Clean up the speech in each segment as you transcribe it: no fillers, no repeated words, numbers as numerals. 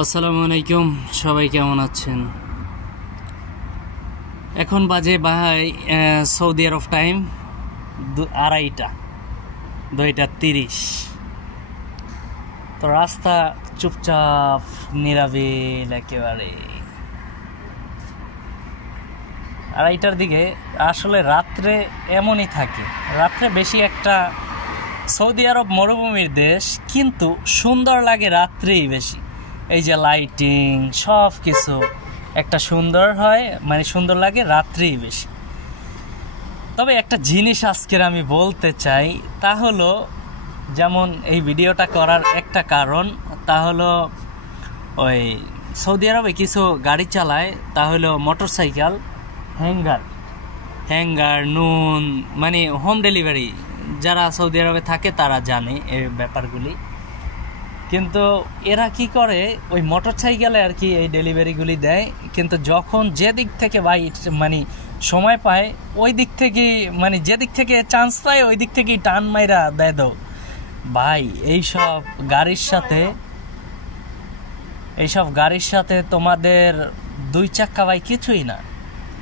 আসসালামু আলাইকুম, সবাই কেমন আছেন? এখন বাজে ভাই সৌদি আরব টাইম 2:30। তো রাস্তা চুপচাপ নিরাবিল একেবারে। 2:30টার দিকে আসলে রাত্রে এমনই থাকে, রাত্রে বেশি একটা। সৌদি আরব মরুভূমির দেশ, কিন্তু সুন্দর লাগে রাত্রেই বেশি। এই যে লাইটিং সব কিছু একটা সুন্দর হয়, মানে সুন্দর লাগে রাত্রেই বেশি। তবে একটা জিনিস আজকের আমি বলতে চাই, তা হলো, যেমন এই ভিডিওটা করার একটা কারণ, তা হলো ওই সৌদি আরবে কিছু গাড়ি চালায়, তা হলো মোটরসাইকেল হ্যাঙ্গার নুন, মানে হোম ডেলিভারি। যারা সৌদি আরবে থাকে তারা জানে এই ব্যাপারগুলি। কিন্তু এরা কি করে, ওই মোটর সাইকেলে আর কি এই ডেলিভারিগুলি দেয়। কিন্তু যখন যে দিক থেকে ভাই মানে সময় পায়, ওই দিক থেকে, মানে যে দিক থেকে চান্স পায় ওই দিক থেকেই টান মাইরা দেয় দাও ভাই। এইসব গাড়ির সাথে তোমাদের দুই চাক্কা ভাই কিছুই না,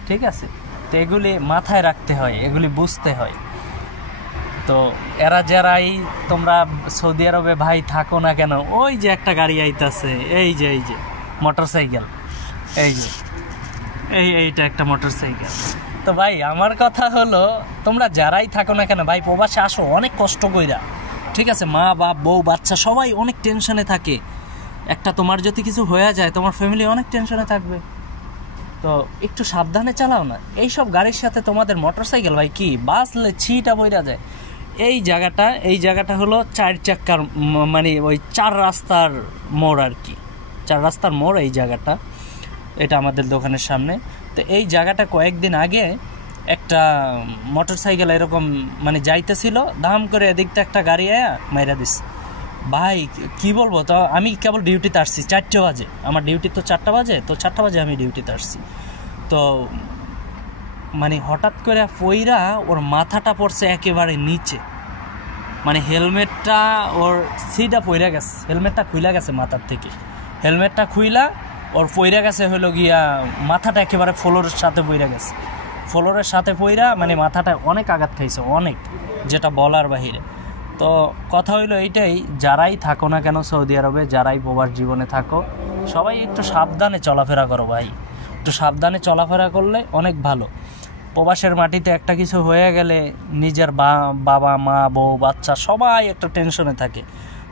ঠিক আছে? তো এগুলি মাথায় রাখতে হয়, এগুলি বুঝতে হয়। তো এরা যারাই তোমরা সৌদি আরবে ভাই থাকো না কেন, ওই যে একটা গাড়ি আইতাছে, এই যে মোটরসাইকেল, এইটা একটা মোটরসাইকেল। তো ভাই আমার কথা হলো, তোমরা যারাই থাকো না কেন ভাই, প্রবাসে আসো অনেক কষ্ট কইরা, ঠিক আছে? মা বাপ বউ বাচ্চা সবাই অনেক টেনশনে থাকে। একটা তোমার যদি কিছু হয়ে যায়, তোমার ফ্যামিলি অনেক টেনশনে থাকবে। তো একটু সাবধানে চালাও না এইসব গাড়ির সাথে। তোমাদের মোটরসাইকেল ভাই কি বাসলে ছিটা বইরা যায়। এই জায়গাটা হলো 4 চাক্কার, মানে ওই 4 রাস্তার মোড় আর কি, 4 রাস্তার মোড় এই জায়গাটা। এটা আমাদের দোকানের সামনে। তো এই জায়গাটা কয়েকদিন আগে একটা মোটরসাইকেল এরকম মানে যাইতেছিল, দাম করে এদিকটা একটা গাড়ি আয়া মাইরা দিস ভাই। কি বলবো, তো আমি কেবল ডিউটিতে আসছি 4টে বাজে, আমার ডিউটি তো 4টা বাজে, তো 4টা বাজে আমি ডিউটিতে আসছি। তো মানে হঠাৎ করে পইরা ওর মাথাটা পড়ছে একেবারে নিচে, মানে হেলমেটটা ওর সিটা পইরা গেছে, হেলমেটটা খুইলা গেছে মাথার থেকে, হেলমেটটা খুইলা ওর পইরা গেছে হলো গিয়া, মাথাটা একেবারে ফ্লোরের সাথে পইরা গেছে, ফ্লোরের সাথে পইরা মানে মাথাটা অনেক আঘাত খাইছে, অনেক, যেটা বলার বাহিরে। তো কথা হইলো এইটাই, যারাই থাকো না কেন সৌদি আরবে, যারাই প্রবাস জীবনে থাকো, সবাই একটু সাবধানে চলাফেরা করো ভাই। একটু সাবধানে চলাফেরা করলে অনেক ভালো। প্রবাসের মাটিতে একটা কিছু হয়ে গেলে নিজের বাবা মা বউ বাচ্চা সবাই একটা টেনশনে থাকে।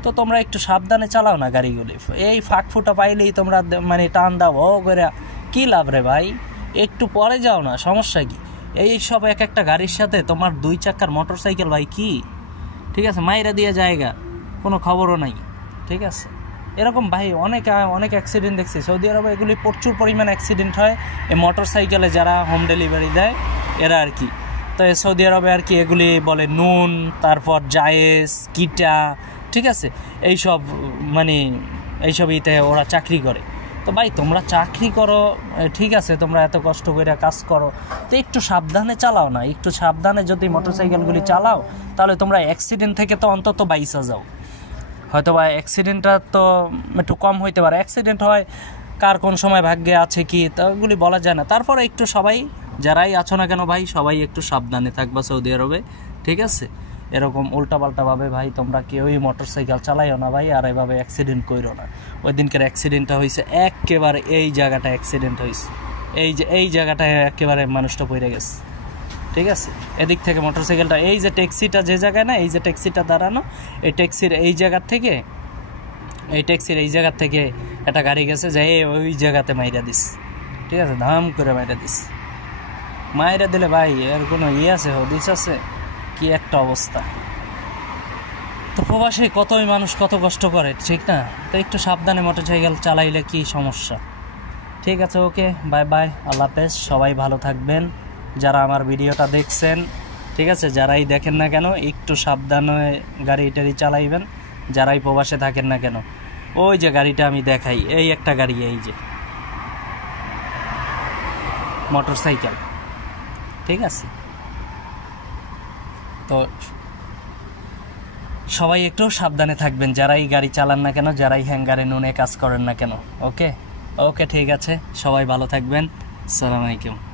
তো তোমরা একটু সাবধানে চালাও না গাড়িগুলি। এই ফাঁক ফুটা পাইলেই তোমরা মানে টান দাও ও করে, কী লাভ রে ভাই? একটু পরে যাও না, সমস্যা কি? এই সব এক একটা গাড়ির সাথে তোমার 2 চাক্কার মোটরসাইকেল ভাই কি, ঠিক আছে, মাইরা দিয়ে জায়গা, কোনো খবরও নাই, ঠিক আছে? এরকম ভাই অনেক অ্যাক্সিডেন্ট দেখছি সৌদি আরবে। এগুলি প্রচুর পরিমাণ অ্যাক্সিডেন্ট হয় এই মোটর সাইকেলে, যারা হোম ডেলিভারি দেয় এরা আর কি। তো সৌদি আরবে আর কি এগুলি বলে নুন, তারপর জায়েজ, কিটা, ঠিক আছে? এইসব মানে এইসব ইতে ওরা চাকরি করে। তো ভাই তোমরা চাকরি করো, ঠিক আছে, তোমরা এত কষ্ট করে কাজ করো, তো একটু সাবধানে চালাও না। একটু সাবধানে যদি মোটরসাইকেলগুলি চালাও, তাহলে তোমরা অ্যাক্সিডেন্ট থেকে তো অন্তত বাইসা যাও। হয়তো বা অ্যাক্সিডেন্টটা তো একটু কম হইতে পারে, অ্যাক্সিডেন্ট হয় কার কোন সময় ভাগ্যে আছে কি, তো ওগুলি বলা যায় না। তারপরে একটু সবাই যারাই আছো না কেন ভাই, সবাই একটু সাবধানে থাকবা সৌদি আরবে, ঠিক আছে? এরকম উল্টাপাল্টাভাবে ভাই তোমরা কেউই মোটরসাইকেল চালাইও না ভাই, আর এভাবে অ্যাক্সিডেন্ট করো না। ওই দিনকার অ্যাক্সিডেন্টটা হয়েছে একেবারে এই জায়গাটা, অ্যাক্সিডেন্ট হয়েছে এই জায়গাটায় একেবারে মানুষটা পড়ে গেছে, ঠিক আছে? এদিক থেকে মোটরসাইকেলটা, এই যে ট্যাক্সিটা যে জায়গায় না, এই যে ট্যাক্সিটা দাঁড়ানো, এই ট্যাক্সির এই জায়গার থেকে একটা গাড়ি গেছে, যে ওই জায়গাতে মাইরা দিস, ঠিক আছে? ধাম করে মাইরা দিস। মাইরা দিলে ভাই এর কোনো আছে, হদিস আছে? কি একটা অবস্থা। তো প্রবাসে কতই মানুষ কত কষ্ট করে, ঠিক না? তো একটু সাবধানে মোটরসাইকেল চালাইলে কি সমস্যা। ঠিক আছে, ওকে, বাই বাই, আল্লাহ হাফেজ, সবাই ভালো থাকবেন। যারা আমার ভিডিওটা দেখছেন, ঠিক আছে, যারাই দেখেন না কেন একটু সাবধানে গাড়ি টাড়ি চালাইবেন, যারাই প্রবাসে থাকেন না কেন। ওই যে গাড়িটা আমি দেখাই, এই একটা গাড়ি, এই যে মোটরসাইকেল, ঠিক আছে? তো সবাই একটু সাবধানে থাকবেন, যারাই গাড়ি চালান না কেন, যারাই হ্যাঙ্গারে নুনে কাজ করেন না কেন। ওকে ওকে, ঠিক আছে, সবাই ভালো থাকবেন। আসসালামু আলাইকুম।